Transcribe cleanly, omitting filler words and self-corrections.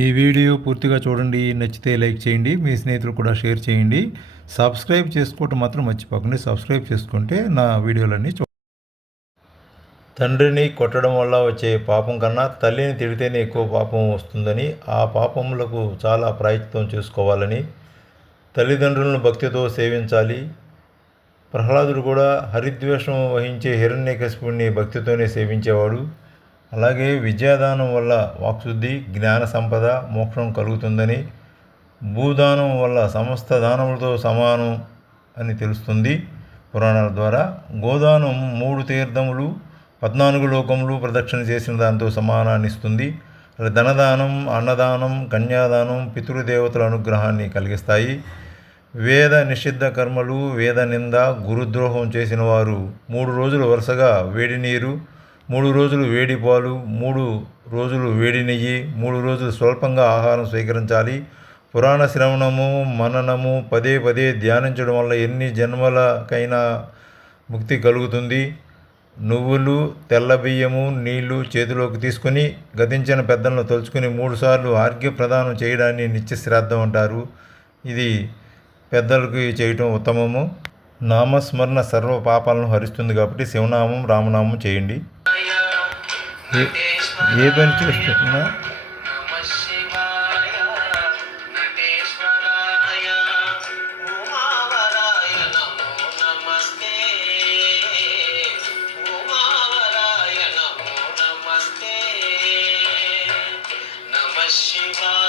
ఈ వీడియో పూర్తిగా చూడండి. నచ్చితే లైక్ చేయండి. మీ స్నేహితులు కూడా షేర్ చేయండి. సబ్స్క్రైబ్ చేసుకోవటం మాత్రం మర్చిపోకండి. సబ్స్క్రైబ్ చేసుకుంటే నా వీడియోలన్నీ తండ్రిని కొట్టడం వల్ల వచ్చే పాపం కన్నా తల్లిని తిడితేనే ఎక్కువ పాపం వస్తుందని, ఆ పాపములకు చాలా ప్రాయశ్చిత్తం చేసుకోవాలని, తల్లిదండ్రులను భక్తితో సేవించాలి. ప్రహ్లాదుడు కూడా హరిద్వేషం వహించే హిరణ్యకశిపుణ్ణి భక్తితోనే సేవించేవాడు. అలాగే విద్యాదానం వల్ల వాక్శుద్ధి, జ్ఞాన సంపద, మోక్షం కలుగుతుందని, భూదానం వల్ల సమస్త దానములతో సమానం అని తెలుస్తుంది పురాణాల ద్వారా. గోదానం 3 తీర్థములు 14 లోకములు ప్రదక్షిణ చేసిన దాంతో సమానాన్ని ఇస్తుంది. ధనదానం, అన్నదానం, కన్యాదానం పితృదేవతల అనుగ్రహాన్ని కలిగిస్తాయి. వేద నిషిద్ధ కర్మలు, వేద నింద, గురుద్రోహం చేసిన వారు 3 రోజులు వరుసగా వేడి నీరు, 3 రోజులు వేడి పాలు, 3 రోజులు వేడి నెయ్యి, 3 రోజులు స్వల్పంగా ఆహారం స్వీకరించాలి. పురాణ శ్రవణము, మననము పదే పదే ధ్యానించడం వల్ల ఎన్ని జన్మలకైనా ముక్తి కలుగుతుంది. నువ్వులు, తెల్ల బియ్యము, నీళ్లు చేతిలోకి తీసుకుని గతించిన పెద్దలను తలుచుకుని 3 సార్లు ఆర్ఘ్య ప్రదానం చేయడాన్ని నిత్య శ్రాద్ధం అంటారు. ఇది పెద్దలకి చేయటం ఉత్తమము. నామస్మరణ సర్వ పాపాలను హరిస్తుంది కాబట్టి శివనామం, రామనామం చేయండి. ఏ పని చేస్తున్నా Shiva